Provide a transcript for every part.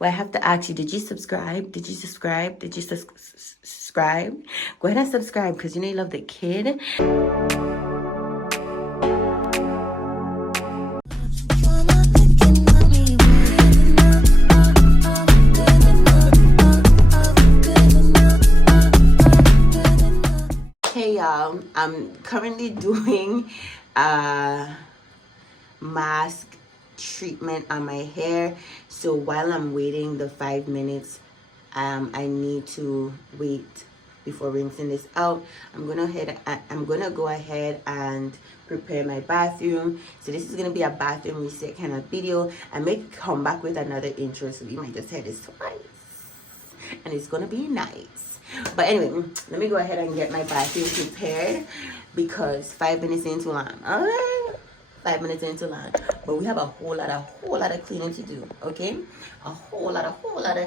Well, I have to ask you, did you subscribe? Did you subscribe? Did you subscribe? Go ahead and subscribe because you know you love the kid. Hey y'all, I'm currently doing mask treatment on my hair. So while I'm waiting the 5 minutes, I need to wait before rinsing this out. I'm gonna go ahead and prepare my bathroom. So this is gonna be a bathroom reset kind of video. I may come back with another intro, so you might just hear this twice, and it's gonna be nice. But anyway, let me go ahead and get my bathroom prepared because 5 minutes into long. All right, 5 minutes into long, but we have a whole lot of cleaning to do. Okay, a whole lot of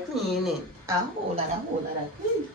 cleaning, a whole lot of cleaning.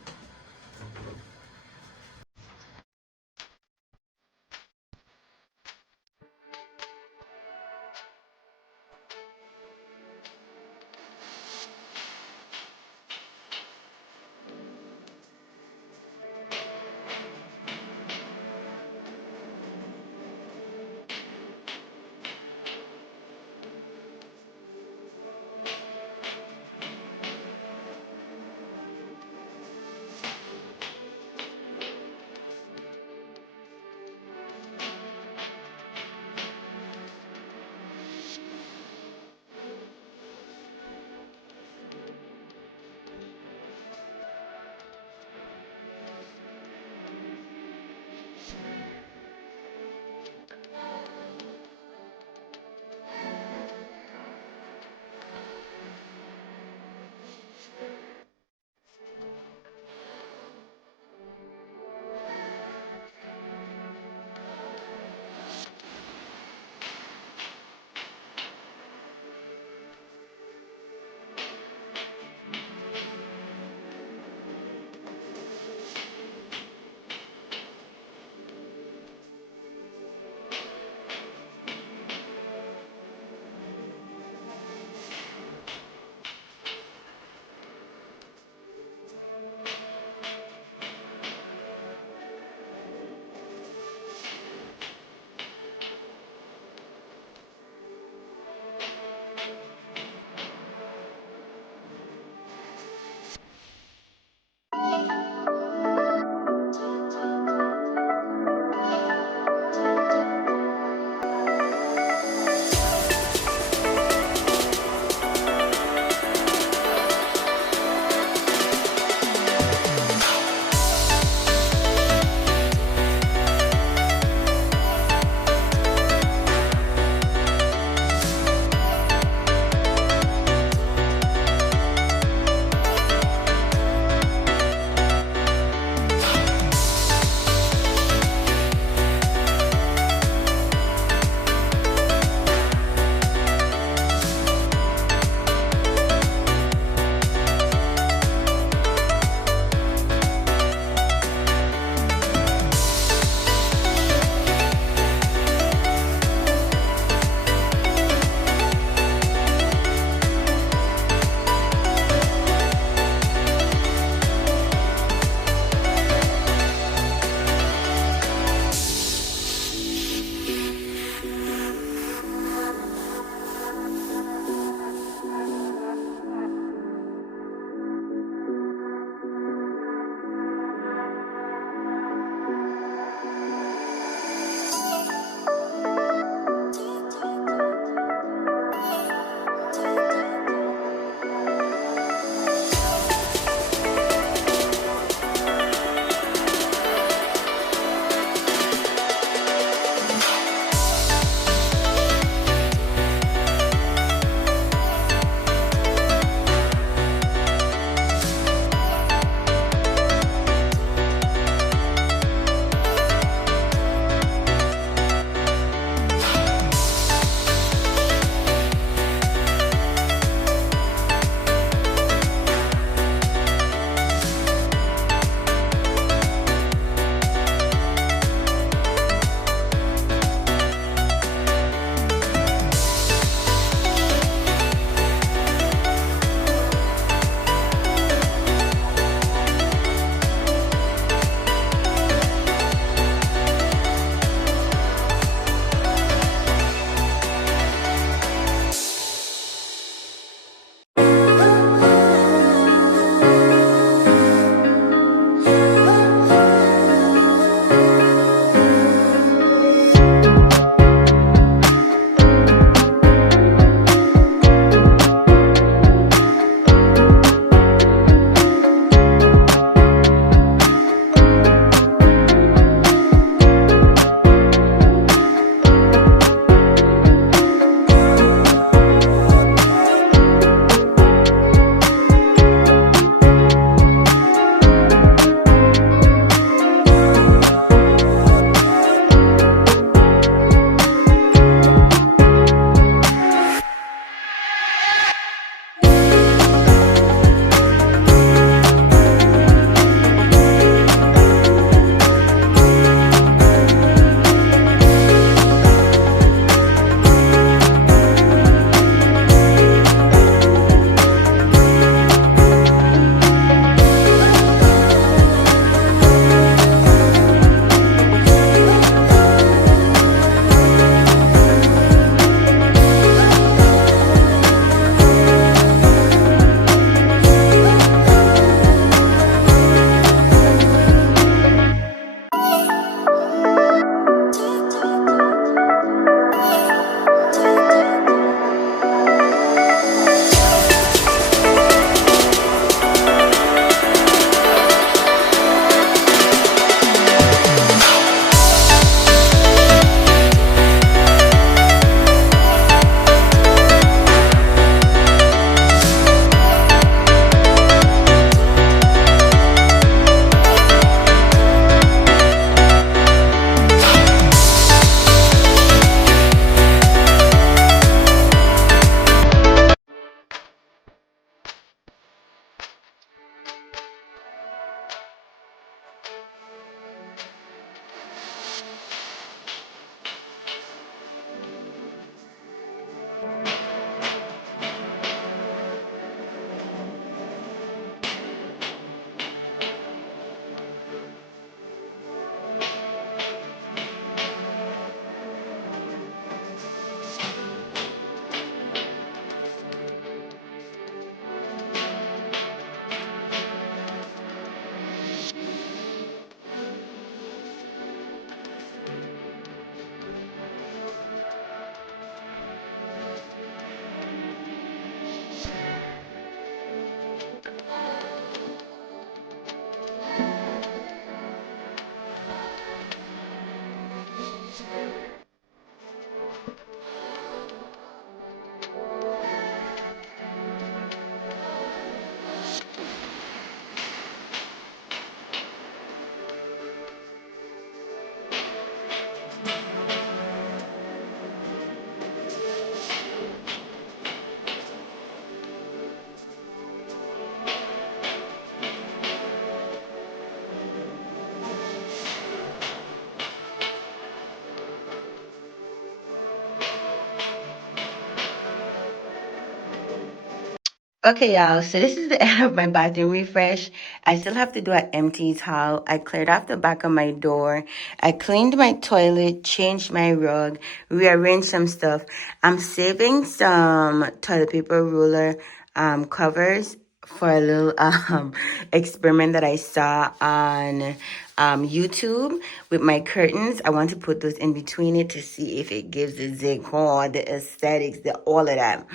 Okay, y'all, so this is the end of my bathroom refresh. I still have to do an empties haul. I cleared off the back of my door. I cleaned my toilet, changed my rug, rearranged some stuff. I'm saving some toilet paper ruler covers for a little experiment that I saw on YouTube with my curtains. I want to put those in between it to see if it gives the decor, the aesthetics, the all of that.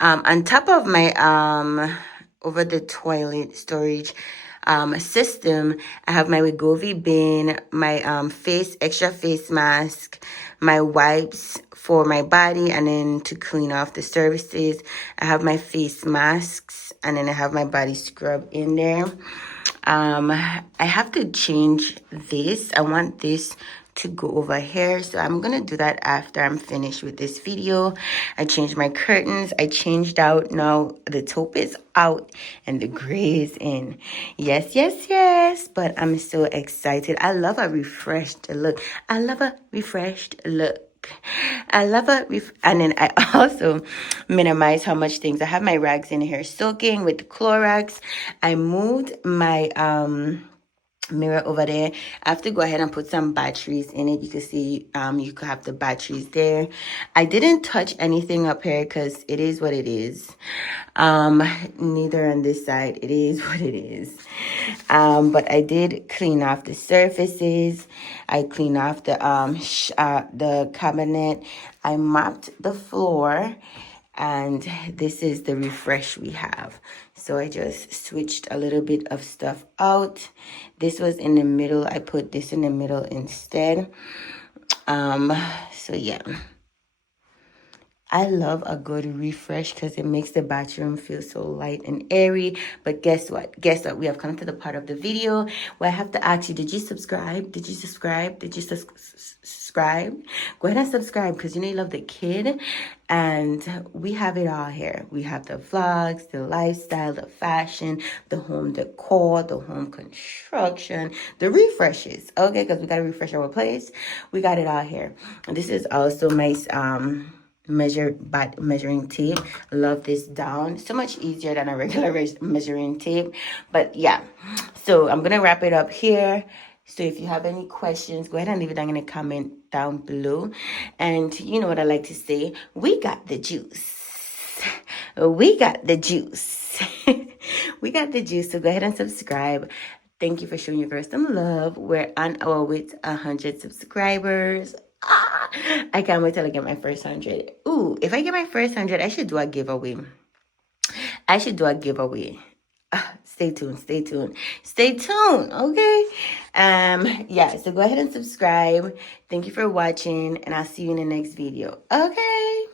On top of my over the toilet storage system, I have my Wegovy bin, my extra face mask, my wipes for my body, and then to clean off the surfaces. I have my face masks, and then I have my body scrub in there. I have to change this. I want this to go over here, so I'm gonna do that after I'm finished with this video. I changed my curtains. I changed out. Now the taupe is out and the gray is in. Yes, yes, yes, but I'm so excited. I love a refreshed look. I love a refreshed look. I love it. And then I also minimize how much things. I have my rags in here soaking with Clorox. I moved my mirror over there. I have to go ahead and put some batteries in it. You can see you could have the batteries there. I didn't touch anything up here because it is what it is. Neither on this side. It is what it is. But I did clean off the surfaces. I cleaned off the cabinet. I mopped the floor. And this is the refresh we have. So I just switched a little bit of stuff out. This was in the middle. I put this in the middle instead. So yeah. I love a good refresh because it makes the bathroom feel so light and airy. But guess what? Guess what? We have come to the part of the video where I have to ask you, did you subscribe? Did you subscribe? Did you subscribe? Go ahead and subscribe because you know you love the kid. And we have it all here. We have the vlogs, the lifestyle, the fashion, the home decor, the home construction, the refreshes. Okay, because we got to refresh our place. We got it all here. And this is also my measuring tape. Love this down. So much easier than a regular measuring tape. But yeah, so I'm gonna wrap it up here. So if you have any questions, go ahead and leave it down in the comment down below. And you know what I like to say, we got the juice. We got the juice. We got the juice. So go ahead and subscribe. Thank you for showing your girl some love. We're on our way to 100 subscribers. I can't wait till I get my first 100. Ooh, if I get my first 100, I should do a giveaway. I should do a giveaway. Stay tuned, stay tuned, stay tuned, okay? Yeah, so go ahead and subscribe. Thank you for watching, and I'll see you in the next video, okay?